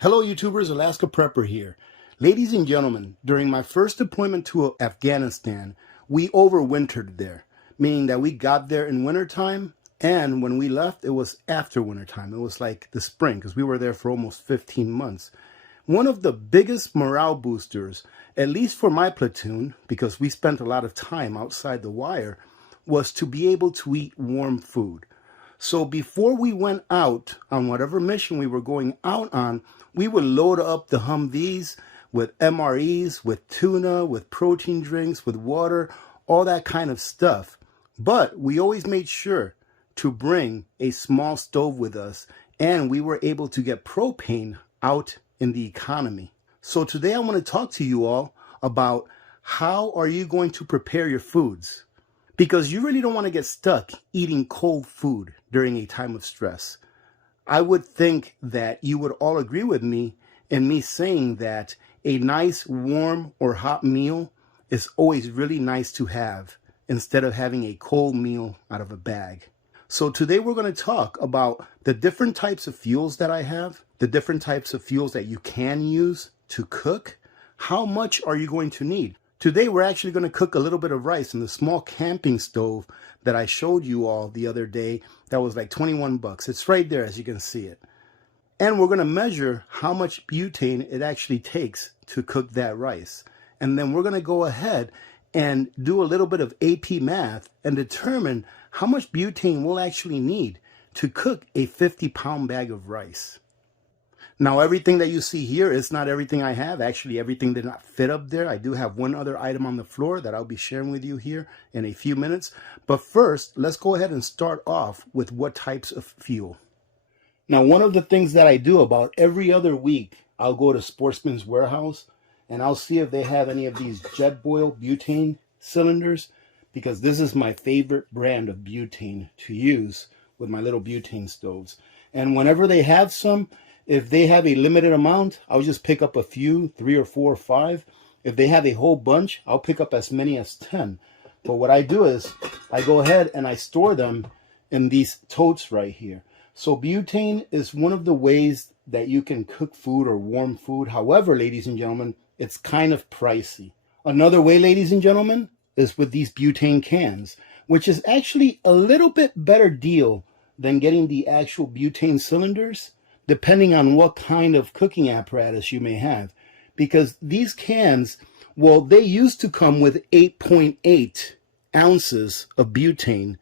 Hello YouTubers, Alaska Prepper here. Ladies and gentlemen, during my first deployment to Afghanistan, we overwintered there, meaning that we got there in wintertime, and when we left, it was after wintertime. It was like the spring, because we were there for almost 15 months. One of the biggest morale boosters, at least for my platoon, because we spent a lot of time outside the wire, was to be able to eat warm food. So before we went out on whatever mission we were going out on, we would load up the Humvees with MREs, with tuna, with protein drinks, with water, all that kind of stuff. But we always made sure to bring a small stove with us, and we were able to get propane out in the economy. So today I want to talk to you all about how are you going to prepare your foods, because you really don't want to get stuck eating cold food during a time of stress. I would think that you would all agree with me in me saying that a nice warm or hot meal is always really nice to have instead of having a cold meal out of a bag. So today we're going to talk about the different types of fuels that I have, the different types of fuels that you can use to cook. How much are you going to need? Today we're actually going to cook a little bit of rice in the small camping stove that I showed you all the other day. That was like 21 bucks. It's right there as you can see it. And we're going to measure how much butane it actually takes to cook that rice. And then we're going to go ahead and do a little bit of AP math and determine how much butane we'll actually need to cook a 50-pound bag of rice. Now, everything that you see here is not everything I have. Actually, everything did not fit up there. I do have one other item on the floor that I'll be sharing with you here in a few minutes. But first, let's go ahead and start off with what types of fuel. Now, one of the things that I do about every other week, I'll go to Sportsman's Warehouse and I'll see if they have any of these jet boil butane cylinders, because this is my favorite brand of butane to use with my little butane stoves. And whenever they have some, if they have a limited amount, I'll just pick up a few, 3 or 4 or 5. If they have a whole bunch, I'll pick up as many as 10. But what I do is I go ahead and I store them in these totes right here. So butane is one of the ways that you can cook food or warm food. However, ladies and gentlemen, it's kind of pricey. Another way, ladies and gentlemen, is with these butane cans, which is actually a little bit better deal than getting the actual butane cylinders, depending on what kind of cooking apparatus you may have. Because these cans, well, they used to come with 8.8 ounces of butane,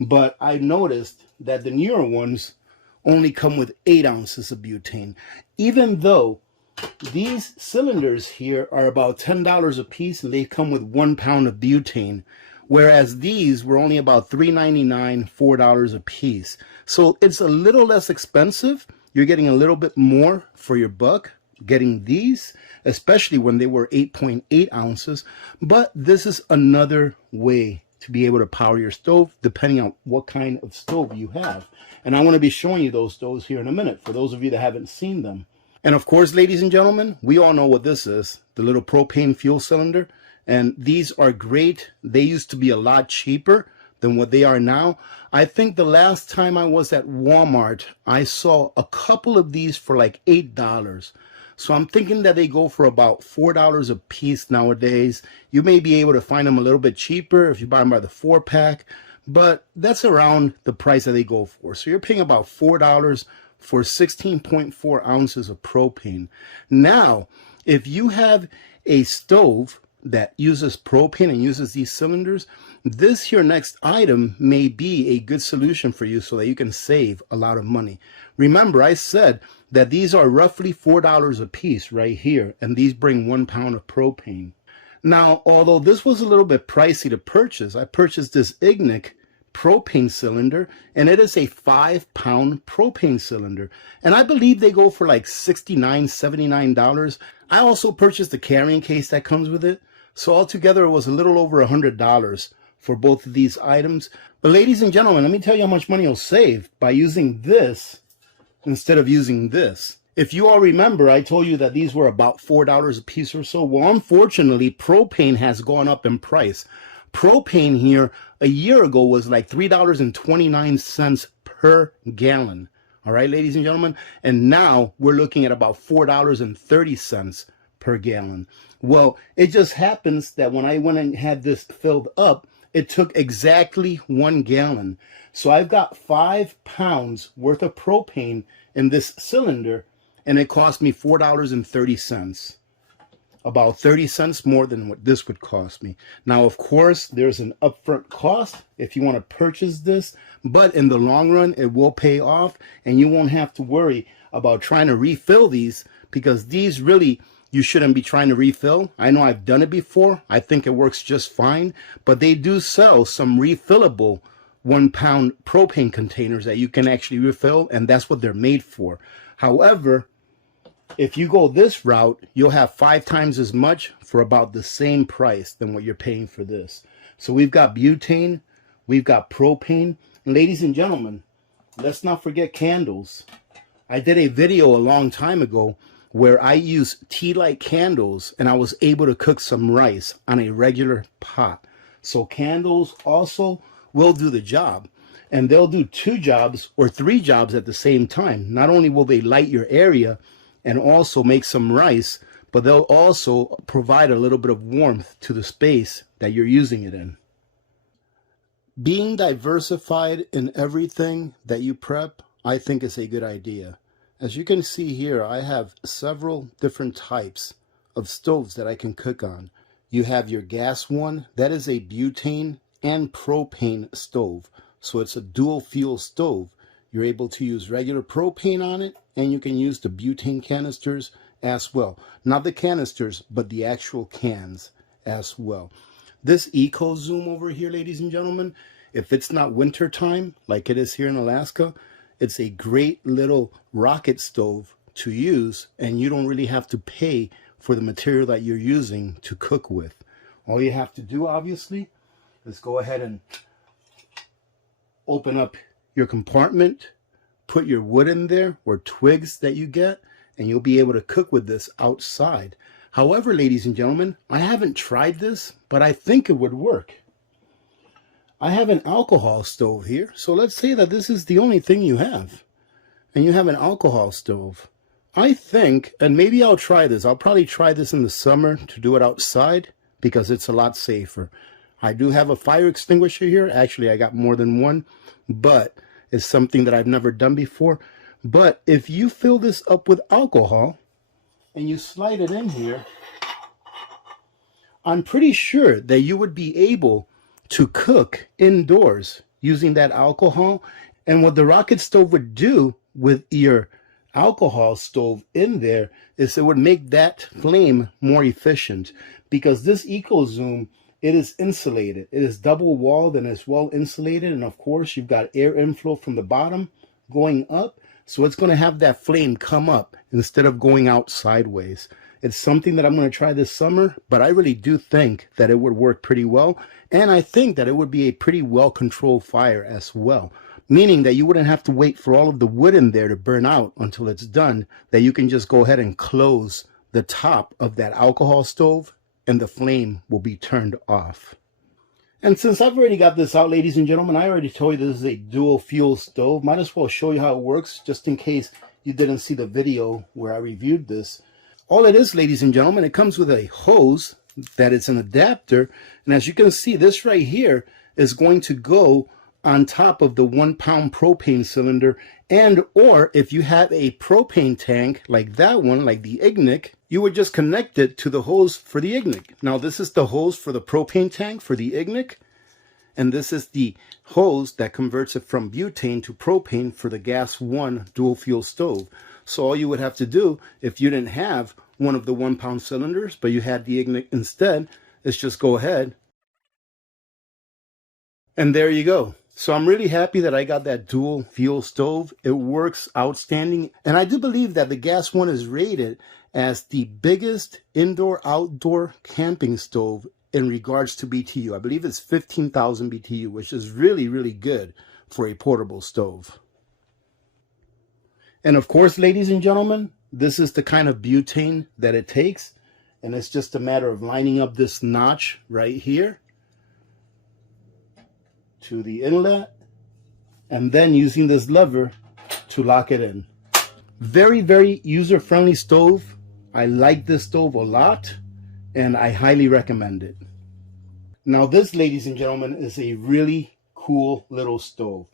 but I noticed that the newer ones only come with 8 ounces of butane, even though these cylinders here are about $10 a piece and they come with 1 pound of butane, whereas these were only about $3.99, $4 a piece. So it's a little less expensive. You're getting a little bit more for your buck getting these, especially when they were 8.8 ounces. But this is another way to be able to power your stove, depending on what kind of stove you have. And I want to be showing you those stoves here in a minute for those of you that haven't seen them. And of course, ladies and gentlemen, we all know what this is, the little propane fuel cylinder. And these are great. They used to be a lot cheaper than what they are now. I think the last time I was at Walmart, I saw a couple of these for like $8. So I'm thinking that they go for about $4 a piece nowadays. You may be able to find them a little bit cheaper if you buy them by the 4-pack, but that's around the price that they go for. So you're paying about $4 for 16.4 ounces of propane. Now, if you have a stove that uses propane and uses these cylinders, this here next item may be a good solution for you so that you can save a lot of money. Remember, I said that these are roughly $4 a piece right here, and these bring 1 pound of propane. Now, although this was a little bit pricey to purchase, I purchased this Ignik propane cylinder, and it is a 5-pound propane cylinder, and I believe they go for like $69, $79. I also purchased the carrying case that comes with it, so altogether it was a little over $100 for both of these items. But ladies and gentlemen, let me tell you how much money you'll save by using this instead of using this. If you all remember, I told you that these were about $4 a piece or so. Well, unfortunately, propane has gone up in price. Propane here a year ago was like $3.29 per gallon. All right, ladies and gentlemen. And now we're looking at about $4.30 per gallon. Well, it just happens that when I went and had this filled up, it took exactly 1 gallon. So I've got 5 pounds worth of propane in this cylinder, and it cost me $4.30. About 30 cents more than what this would cost me. Now, of course, there's an upfront cost if you want to purchase this, but in the long run, it will pay off, and you won't have to worry about trying to refill these, because these really, you shouldn't be trying to refill. I know I've done it before. I think it works just fine, but they do sell some refillable 1 pound propane containers that you can actually refill, and that's what they're made for. However, if you go this route, you'll have 5 times as much for about the same price than what you're paying for this. So we've got butane, we've got propane, and ladies and gentlemen, let's not forget candles. I did a video a long time ago where I used tea light candles, and I was able to cook some rice on a regular pot. So candles also will do the job, and they'll do 2 jobs or 3 jobs at the same time. Not only will they light your area and also make some rice, but they'll also provide a little bit of warmth to the space that you're using it in. Being diversified in everything that you prep, I think is a good idea. As you can see here, I have several different types of stoves that I can cook on. You have your gas one, that is a butane and propane stove. So it's a dual fuel stove. You're able to use regular propane on it, and you can use the butane canisters as well. Not the canisters, but the actual cans as well. This Eco Zoom over here, ladies and gentlemen, if it's not winter time like it is here in Alaska, it's a great little rocket stove to use, and you don't really have to pay for the material that you're using to cook with. All you have to do, obviously, is go ahead and open up your compartment, put your wood in there or twigs that you get, and you'll be able to cook with this outside. However, ladies and gentlemen, I haven't tried this, but I think it would work. I have an alcohol stove here, so let's say that this is the only thing you have, and you have an alcohol stove. I think, and maybe I'll try this, I'll probably try this in the summer to do it outside because it's a lot safer. I do have a fire extinguisher here. Actually, I got more than one, but it's something that I've never done before. But if you fill this up with alcohol and you slide it in here, I'm pretty sure that you would be able to cook indoors using that alcohol. And what the rocket stove would do with your alcohol stove in there is it would make that flame more efficient, because this EcoZoom, it is insulated. It is double walled and it's well insulated. And of course, you've got air inflow from the bottom going up. So it's going to have that flame come up instead of going out sideways. It's something that I'm going to try this summer, but I really do think that it would work pretty well. And I think that it would be a pretty well-controlled fire as well, meaning that you wouldn't have to wait for all of the wood in there to burn out until it's done, that you can just go ahead and close the top of that alcohol stove and the flame will be turned off. And since I've already got this out, ladies and gentlemen, I already told you this is a dual fuel stove. Might as well show you how it works, just in case you didn't see the video where I reviewed this. All it is, ladies and gentlemen, it comes with a hose that is an adapter. And as you can see, this right here is going to go on top of the 1 pound propane cylinder. And or if you have a propane tank like that one, like the Ignik, you would just connect it to the hose for the Ignik. Now this is the hose for the propane tank for the Ignik, and this is the hose that converts it from butane to propane for the gas 1 dual fuel stove. So all you would have to do, if you didn't have one of the 1 pound cylinders but you had the Ignik instead, is just go ahead and there you go. So I'm really happy that I got that dual fuel stove. It works outstanding. And I do believe that the gas one is rated as the biggest indoor-outdoor camping stove in regards to BTU. I believe it's 15,000 BTU, which is really, really good for a portable stove. And of course, ladies and gentlemen, this is the kind of butane that it takes. And it's just a matter of lining up this notch right here to the inlet, and then using this lever to lock it in. Very, very user-friendly stove. I like this stove a lot, and I highly recommend it. Now this, ladies and gentlemen, is a really cool little stove.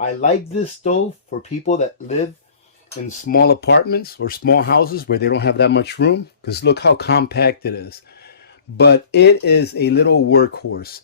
I like this stove for people that live in small apartments or small houses where they don't have that much room, because look how compact it is. But it is a little workhorse.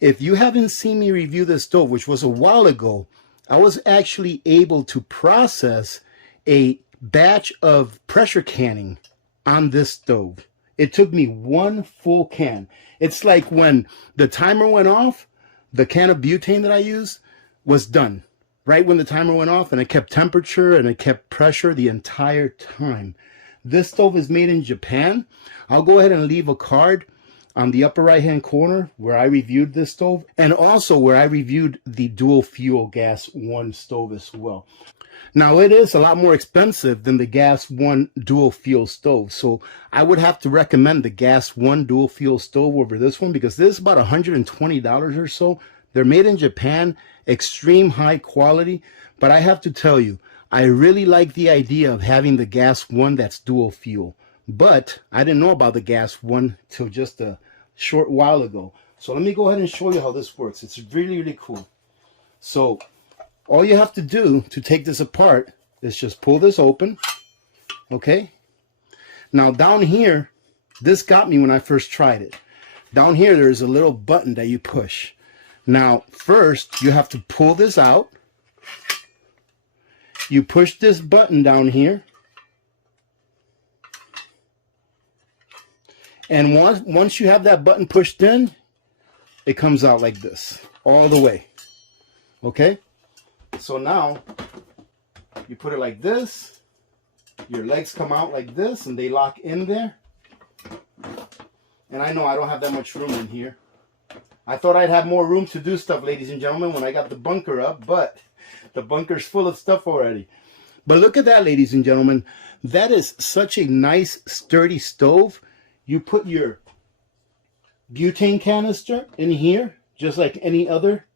If you haven't seen me review this stove, which was a while ago, I was actually able to process a batch of pressure canning on this stove. It took me one full can. It's like when the timer went off, the can of butane that I used was done. Right when the timer went off, and it kept temperature and it kept pressure the entire time. This stove is made in Japan. I'll go ahead and leave a card on the upper right hand corner where I reviewed this stove, and also where I reviewed the dual fuel gas 1 stove as well. Now it is a lot more expensive than the gas 1 dual fuel stove, so I would have to recommend the gas 1 dual fuel stove over this one, because this is about $120 or so. They're made in Japan, extreme high quality, but I have to tell you, I really like the idea of having the gas 1 that's dual fuel. But I didn't know about the gas 1 till just a short while ago. So let me go ahead and show you how this works. It's really, really cool. So all you have to do to take this apart is just pull this open. Okay. Now down here, this got me when I first tried it. Down here, there's a little button that you push. Now, first, you have to pull this out. You push this button down here. And once you have that button pushed in, it comes out like this, all the way. Okay? So now, you put it like this. Your legs come out like this, and they lock in there. And I know I don't have that much room in here. I thought I'd have more room to do stuff, ladies and gentlemen, when I got the bunker up, but the bunker's full of stuff already. But look at that, ladies and gentlemen. That is such a nice, sturdy stove. You put your butane canister in here, just like any other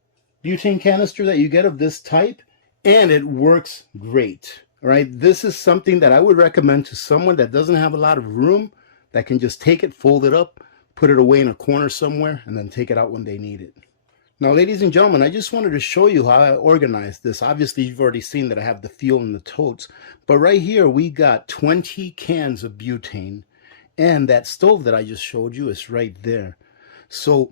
butane canister that you get of this type, and it works great. All right, this is something that I would recommend to someone that doesn't have a lot of room, that can just take it, fold it up, put it away in a corner somewhere, and then take it out when they need it. Now, ladies and gentlemen, I just wanted to show you how I organized this. Obviously, you've already seen that I have the fuel in the totes, but right here we got 20 cans of butane, and that stove that I just showed you is right there. So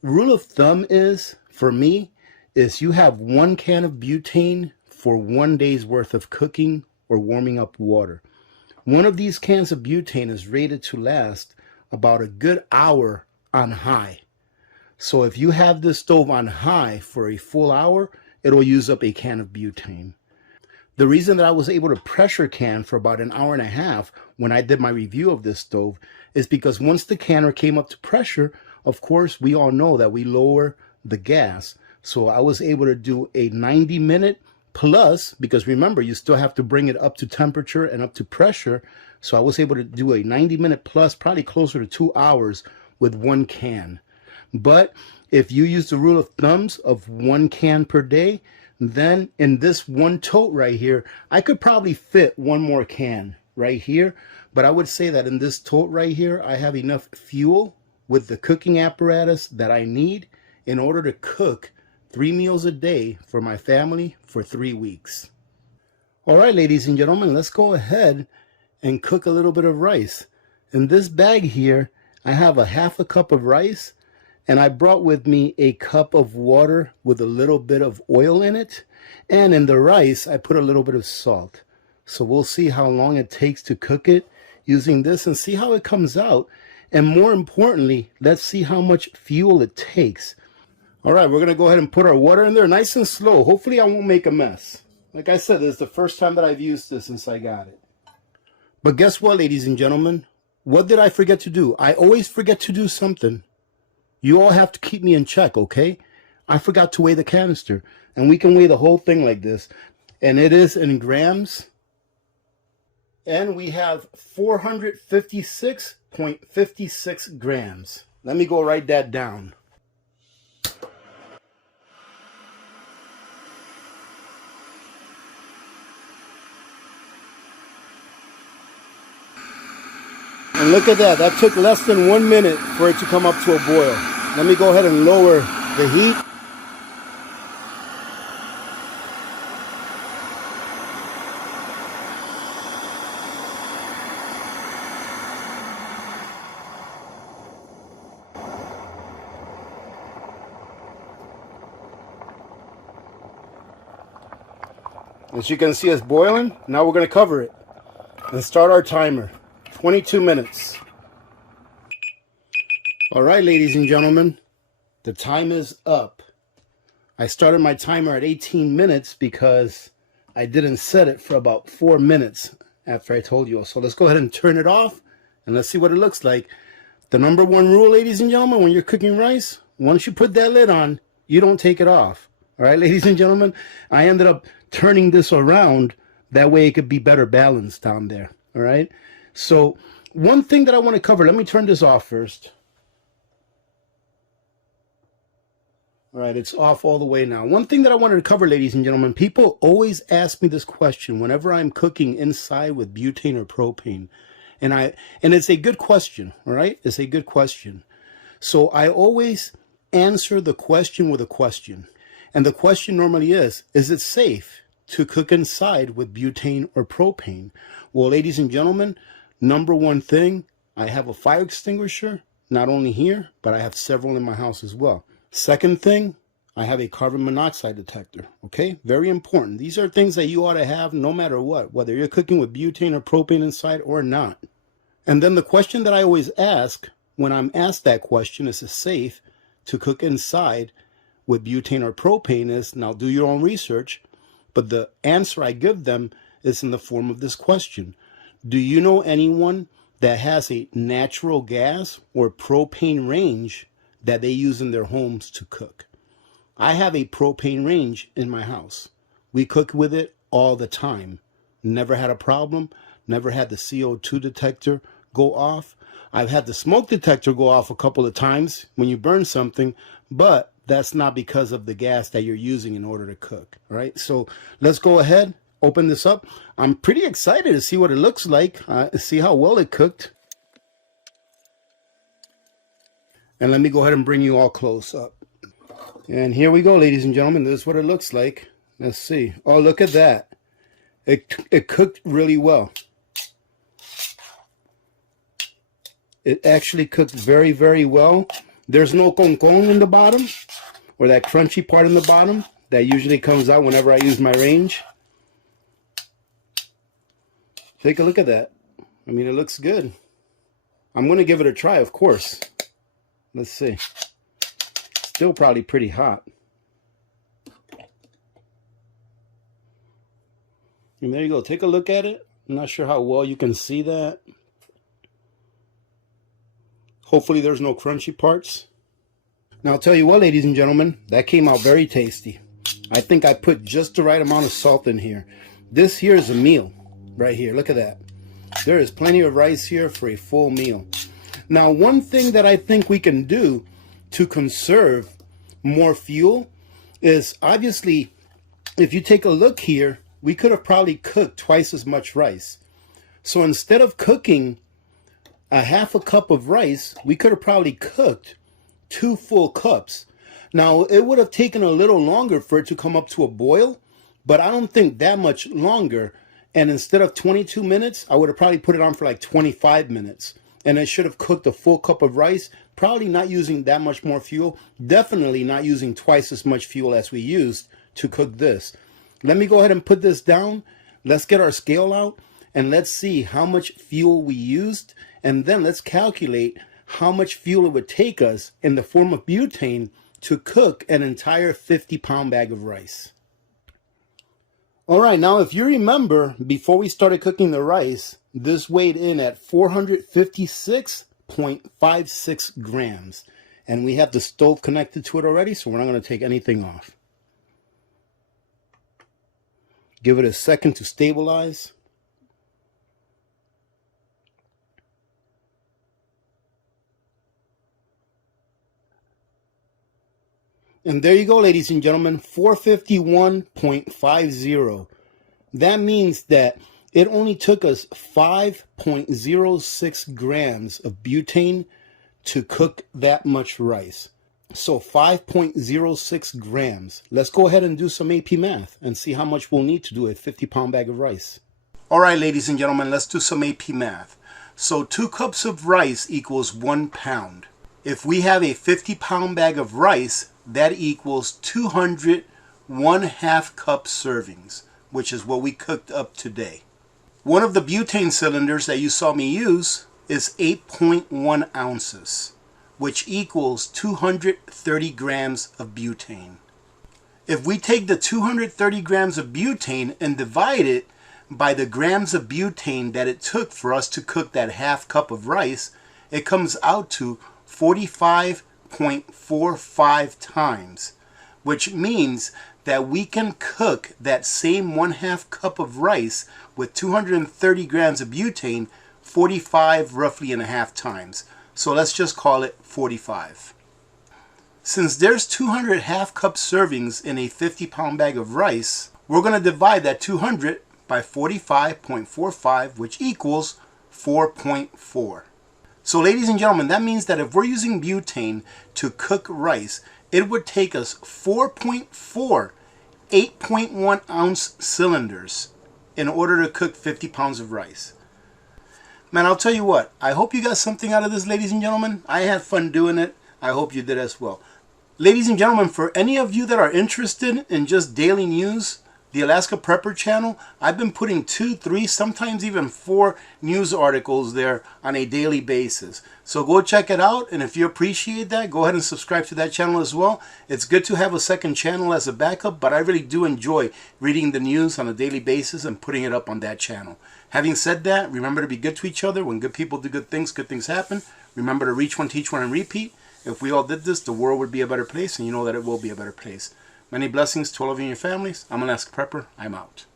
rule of thumb is, for me, is you have 1 can of butane for 1 day's worth of cooking or warming up water. One of these cans of butane is rated to last about a good hour on high. So if you have this stove on high for a full hour, it'll use up a can of butane. The reason that I was able to pressure can for about an hour and a half when I did my review of this stove is because once the canner came up to pressure, of course, we all know that we lower the gas. So I was able to do a 90-minute plus, because remember, you still have to bring it up to temperature and up to pressure. So I was able to do a 90-minute plus, probably closer to 2 hours with 1 can. But if you use the rule of thumbs of 1 can per day, then in this one tote right here, I could probably fit 1 more can right here. But I would say that in this tote right here, I have enough fuel with the cooking apparatus that I need in order to cook 3 meals a day for my family for 3 weeks. All right, ladies and gentlemen, let's go ahead and cook a little bit of rice. In this bag here, I have a half a cup of rice, and I brought with me a cup of water with a little bit of oil in it. And in the rice, I put a little bit of salt. So we'll see how long it takes to cook it using this and see how it comes out. And more importantly, let's see how much fuel it takes. All right, we're going to go ahead and put our water in there nice and slow. Hopefully I won't make a mess. Like I said, this is the first time that I've used this since I got it. But guess what, ladies and gentlemen? What did I forget to do? I always forget to do something. You all have to keep me in check, okay? I forgot to weigh the canister. And we can weigh the whole thing like this. And it is in grams. And we have 456.56 grams. Let me go write that down. And look at that. That took less than 1 minute for it to come up to a boil. Let me go ahead and lower the heat. As you can see, it's boiling. Now we're going to cover it and start our timer. 22 minutes. All right, ladies and gentlemen, the time is up. I started my timer at 18 minutes because I didn't set it for about 4 minutes after I told you. So let's go ahead and turn it off and let's see what it looks like. The number one rule, ladies and gentlemen, when you're cooking rice, once you put that lid on, you don't take it off. All right, ladies and gentlemen, I ended up turning this around. That way it could be better balanced down there. All right. So one thing that I want to cover, let me turn this off first. All right, it's off all the way now. One thing that I wanted to cover, ladies and gentlemen, people always ask me this question whenever I'm cooking inside with butane or propane. And it's a good question, all right? It's a good question. So I always answer the question with a question. And the question normally is it safe to cook inside with butane or propane? Well, ladies and gentlemen, number one thing, I have a fire extinguisher, not only here, but I have several in my house as well. Second thing, I have a carbon monoxide detector, okay? Very important. These are things that you ought to have no matter what, whether you're cooking with butane or propane inside or not. And then the question that I always ask when I'm asked that question, is it safe to cook inside with butane or propane, is, now do your own research, but the answer I give them is in the form of this question. Do you know anyone that has a natural gas or propane range that they use in their homes to cook? I have a propane range in my house. We cook with it all the time. Never had a problem. Never had the CO2 detector go off. I've had the smoke detector go off a couple of times when you burn something, but that's not because of the gas that you're using in order to cook, right? So let's go ahead, open this up. I'm pretty excited to see what it looks like, see how well it cooked. And let me go ahead and bring you all close up. And here we go, ladies and gentlemen. This is what it looks like. Let's see. Oh, look at that. It cooked really well. It actually cooked very, very well. There's no con in the bottom, or that crunchy part in the bottom that usually comes out whenever I use my range. Take a look at that. I mean, it looks good. I'm going to give it a try, of course. Let's see. Still probably pretty hot. And there you go. Take a look at it. I'm not sure how well you can see that. Hopefully there's no crunchy parts. Now I'll tell you what, ladies and gentlemen, that came out very tasty. I think I put just the right amount of salt in here. This here is a meal right here. Look at that. There is plenty of rice here for a full meal. Now, one thing that I think we can do to conserve more fuel is, obviously, if you take a look here, we could have probably cooked twice as much rice. So instead of cooking a half a cup of rice, we could have probably cooked 2 full cups. Now, it would have taken a little longer for it to come up to a boil, but I don't think that much longer. And instead of 22 minutes, I would have probably put it on for like 25 minutes. And it should have cooked a full cup of rice, probably not using that much more fuel, definitely not using twice as much fuel as we used to cook this. Let me go ahead and put this down. Let's get our scale out and let's see how much fuel we used. And then let's calculate how much fuel it would take us in the form of butane to cook an entire 50-pound bag of rice. All right, now if you remember, before we started cooking the rice, this weighed in at 456.56 grams. And we have the stove connected to it already, so we're not going to take anything off. Give it a second to stabilize. And there you go, ladies and gentlemen, 451.50. That means that It only took us 5.06 grams of butane to cook that much rice. So 5.06 grams. Let's go ahead and do some AP math and see how much we'll need to do a 50-pound bag of rice. All right, ladies and gentlemen, let's do some AP math. So 2 cups of rice equals 1 pound. If we have a 50-pound bag of rice, that equals 200 1/2 cup servings, which is what we cooked up today. One of the butane cylinders that you saw me use is 8.1 ounces, which equals 230 grams of butane. If we take the 230 grams of butane and divide it by the grams of butane that it took for us to cook that 1/2 cup of rice, it comes out to 45.45 times, which means that we can cook that same 1/2 cup of rice with 230 grams of butane 45 roughly and a half times. So let's just call it 45. Since there's 200 1/2 cup servings in a 50-pound bag of rice, we're going to divide that 200 by 45.45, which equals 4.4. So ladies and gentlemen, that means that if we're using butane to cook rice, it would take us 4.4 8.1 ounce cylinders in order to cook 50 pounds of rice. Man, I'll tell you what, I hope you got something out of this, ladies and gentlemen. I had fun doing it. I hope you did as well. Ladies and gentlemen, for any of you that are interested in just daily news, the Alaska Prepper channel, I've been putting 2, 3, sometimes even 4 news articles there on a daily basis. So go check it out, and if you appreciate that, go ahead and subscribe to that channel as well. It's good to have a second channel as a backup, but I really do enjoy reading the news on a daily basis and putting it up on that channel. Having said that, remember to be good to each other. When good people do good things happen. Remember to reach one, teach one, and repeat. If we all did this, the world would be a better place, and you know that it will be a better place. Many blessings to all of you and your families. I'm Alaska Prepper. I'm out.